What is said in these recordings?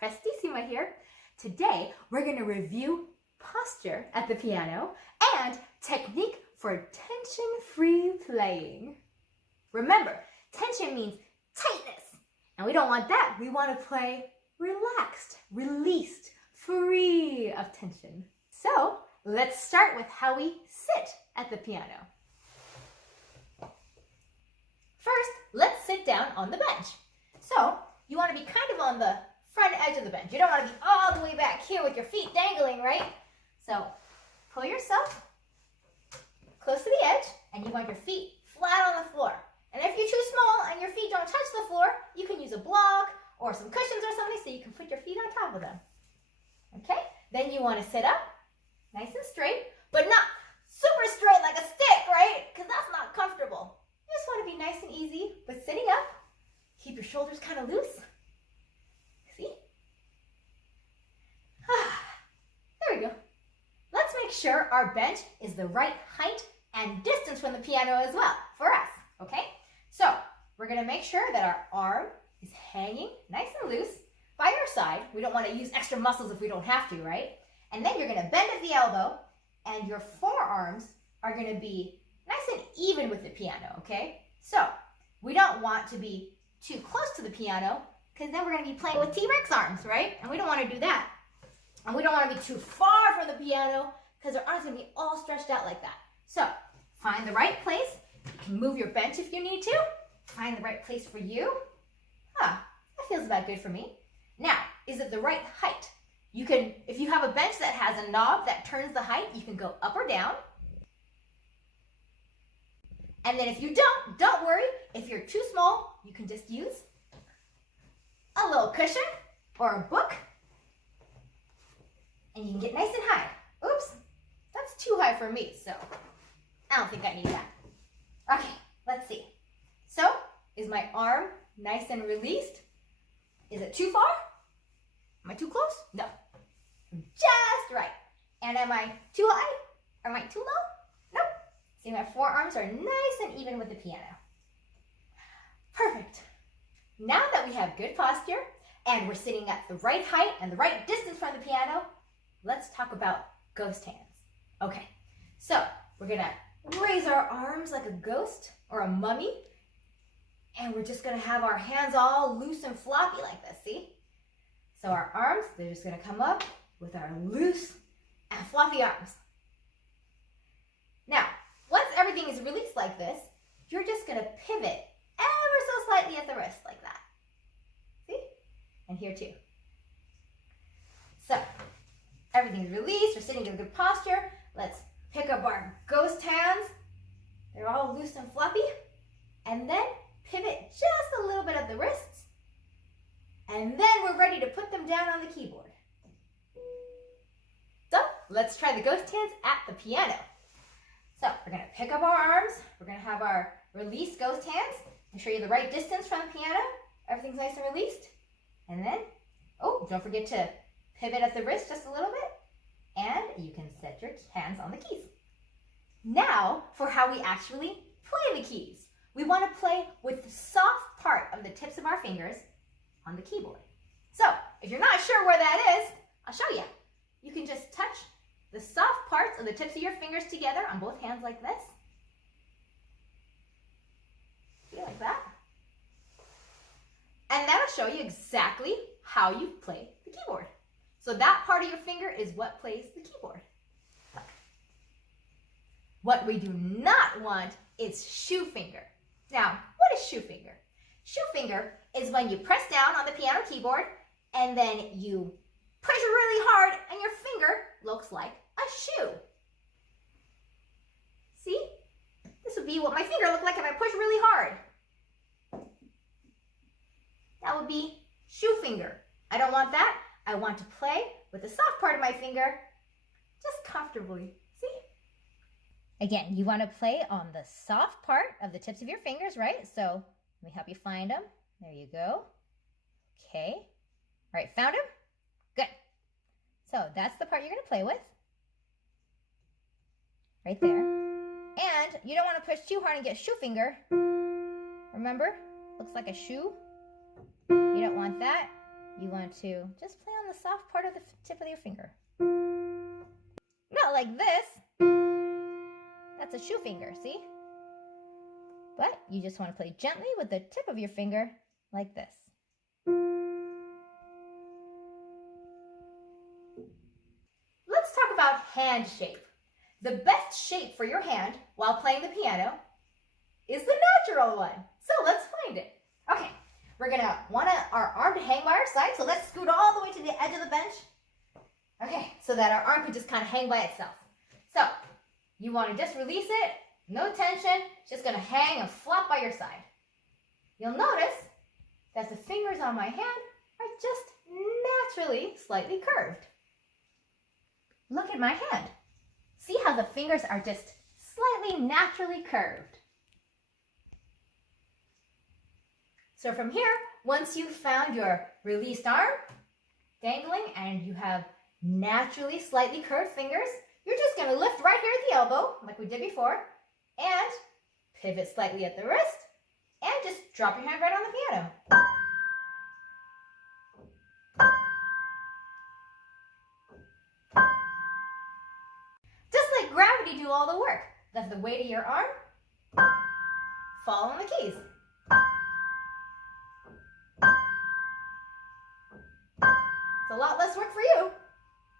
Prestissima here. Today, we're going to review posture at the piano and technique for tension-free playing. Remember, tension means tightness, and we don't want that. We want to play relaxed, released, free of tension. So, let's start with how we sit at the piano. First, let's sit down on the bench. So, you want to be kind of on the front edge of the bench. You don't want to be all the way back here with your feet dangling, right? So, pull yourself close to the edge, and you want your feet flat on the floor. And if you're too small and your feet don't touch the floor, you can use a block or some cushions or something so you can put your feet on top of them. Okay? Then you want to sit up, nice and straight, but not super straight like a stick, right? Because that's not comfortable. You just want to be nice and easy, but sitting up. Keep your shoulders kind of loose. See? There we go. Let's make sure our bench is the right height and distance from the piano as well, for us, okay? So, we're going to make sure that our arm is hanging nice and loose by your side. We don't want to use extra muscles if we don't have to, right? And then you're going to bend at the elbow, and your forearms are going to be nice and even with the piano, okay? So, we don't want to be too close to the piano, because then we're going to be playing with T-Rex arms, right? And we don't want to do that. And we don't want to be too far from the piano, because our arms are going to be all stretched out like that. So, find the right place. You can move your bench if you need to. Find the right place for you. That feels about good for me. Now, is it the right height? You can, if you have a bench that has a knob that turns the height, you can go up or down. And then if you don't worry. If you're too small, you can just use a little cushion or a book. And you can get nice and high. Oops, that's too high for me, so I don't think I need that. Okay, let's see. So, is my arm nice and released? Is it too far? Am I too close? No. Just right. And am I too high? Or am I too low? Nope. See, my forearms are nice and even with the piano. Perfect. Now that we have good posture and we're sitting at the right height and the right distance from the piano, let's talk about ghost hands. Okay, so we're gonna raise our arms like a ghost or a mummy, and we're just gonna have our hands all loose and floppy like this, see? So our arms, they're just gonna come up with our loose and floppy arms. Now, once everything is released like this, you're just gonna pivot ever so slightly at the wrist like that. See? And here too. So, everything's released, we're sitting in a good posture. Let's pick up our ghost hands. They're all loose and fluffy. And then pivot just a little bit at the wrists. And then we're ready to put them down on the keyboard. So, let's try the ghost hands at the piano. So, we're going to pick up our arms. We're going to have our released ghost hands. Make sure you're the right distance from the piano. Everything's nice and released. And then, don't forget to pivot at the wrist just a little bit. And you can set your hands on the keys. Now, for how we actually play the keys. We want to play with the soft part of the tips of our fingers on the keyboard. So, if you're not sure where that is, I'll show you. You can just touch the soft parts of the tips of your fingers together on both hands like this. See, like that. And that'll show you exactly how you play the keyboard. So that part of your finger is what plays the keyboard. What we do not want is shoe finger. Now, what is shoe finger? Shoe finger is when you press down on the piano keyboard and then you push really hard and your finger looks like a shoe. See? This would be what my finger looked like if I push really hard. That would be shoe finger. I don't want that. I want to play with the soft part of my finger just comfortably. See? Again, you want to play on the soft part of the tips of your fingers, right? So let me help you find them. There you go. Okay. All right, found them? Good. So that's the part you're going to play with. Right there. And you don't want to push too hard and get shoe finger. Remember? Looks like a shoe. You don't want that. you want to just play on the soft part of the tip of your finger. Not like this. That's a shoe finger, see? But you just want to play gently with the tip of your finger like this. Let's talk about hand shape. The best shape for your hand while playing the piano is the natural one. So let's find it. Okay, we're gonna want our arm to hang by our side. So let's scoot all the way to the edge of the bench. Okay, so that our arm can just kind of hang by itself. So you want to just release it, no tension, just gonna hang and flop by your side. You'll notice that the fingers on my hand are just naturally slightly curved. Look at my hand. See how the fingers are just slightly naturally curved. So from here, once you've found your released arm dangling and you have naturally slightly curved fingers, you're just going to lift right here at the elbow, like we did before, and pivot slightly at the wrist, and just drop your hand right on the piano. Just let gravity do all the work. Let the weight of your arm fall on the keys. It's a lot less work for you.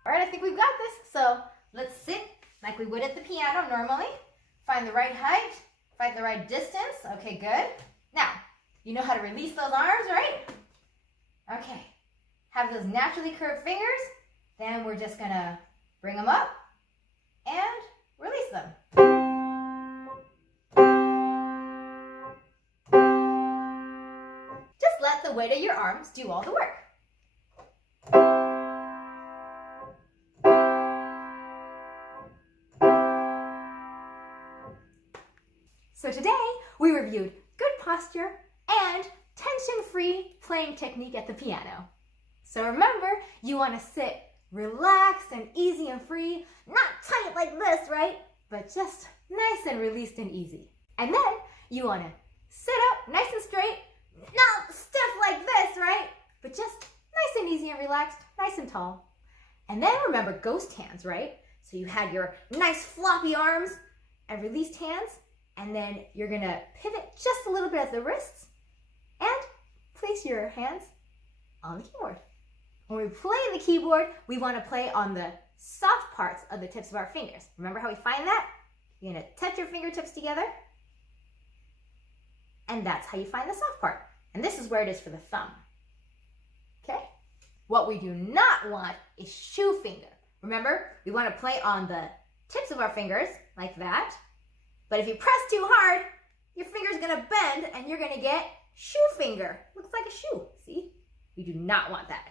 All right, I think we've got this. So let's sit like we would at the piano normally. Find the right height, find the right distance. Okay, good. Now, you know how to release those arms, right? Okay, have those naturally curved fingers. Then we're just gonna bring them up and release them. Just let the weight of your arms do all the work. So today we reviewed good posture and tension-free playing technique at the piano. So remember, you want to sit relaxed and easy and free, not tight like this, right? But just nice and released and easy. And then you want to sit up nice and straight, not stiff like this, right? But just nice and easy and relaxed, nice and tall. And then remember ghost hands, right? So you had your nice floppy arms and released hands, and then you're gonna pivot just a little bit at the wrists and place your hands on the keyboard. When we play the keyboard, we want to play on the soft parts of the tips of our fingers. Remember how we find that? You're gonna touch your fingertips together, and that's how you find the soft part. And this is where it is for the thumb. Okay? What we do not want is shoe finger. Remember, we want to play on the tips of our fingers like that. But if you press too hard, your finger's gonna bend and you're gonna get shoe finger. Looks like a shoe, see? We do not want that.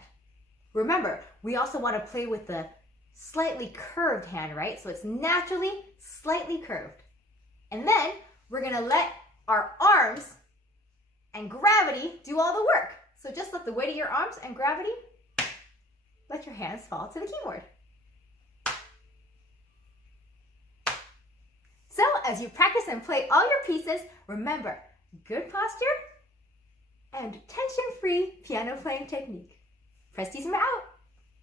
Remember, we also want to play with the slightly curved hand, right? So it's naturally slightly curved. And then we're gonna let our arms and gravity do all the work. So just let the weight of your arms and gravity, let your hands fall to the keyboard. So as you practice and play all your pieces, remember, good posture and tension-free piano playing technique. Prestissima out.